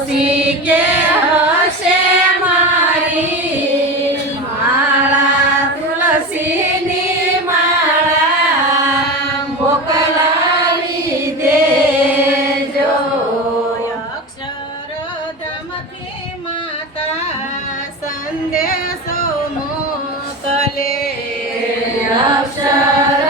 ઓસી કે હશે મારી. માળા તુલસીની માળા મોકલાવી દેજો. અક્ષરધામથી માતા સંદેશો મોકલે. અક્ષરધામથી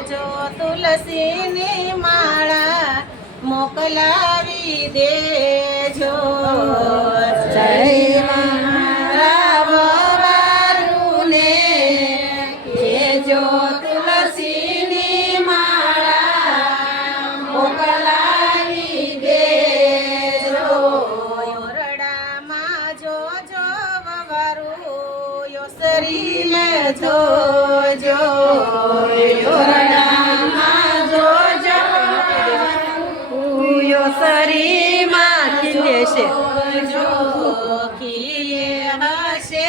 કેજો તુલસીની માળા મોકલાવી દેજો. જય મારા વવારુને કેજો તુલસીની માળા મોકલાવી દેજો. ઓરડામાં જોજો વવારું યોસરીને જોજો યોસરીમાં ખીલે છે હશે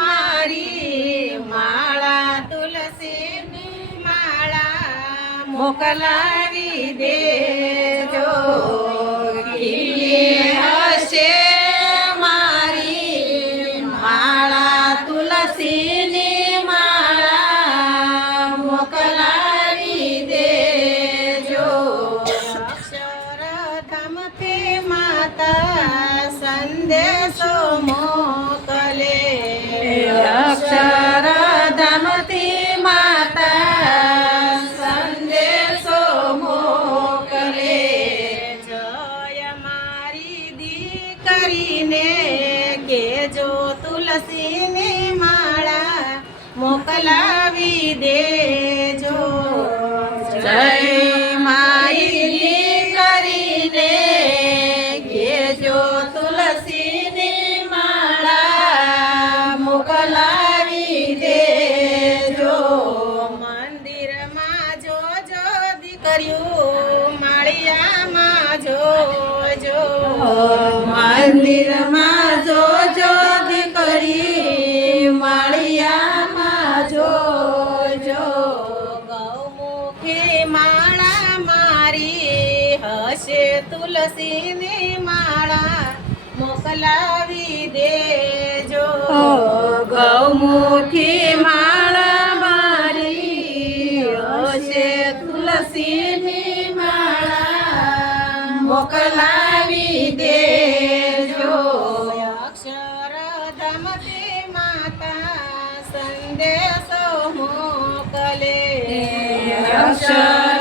મારી માળા તુલસી માળા મોકલાવી દેજો સંદેશો મોકલે અક્ષરધામથી માતા સંદેશો મોકલે જય મારી દીકરીને કેજો તુલસીની માળા મોકલાવી દેજો જય દીકરીઓ માળિયામાં જોજો. મંદિરમાં જોજો દીકરી માળિયામાં જોજો. ગૌમુખી માળા મારી હશે તુલસીની માળા મોકલાવી દેજો. ગૌમુખી માળા મોકલાવી દેજો. અક્ષરધામથી માતા સંદેશો મોકલે. અક્ષર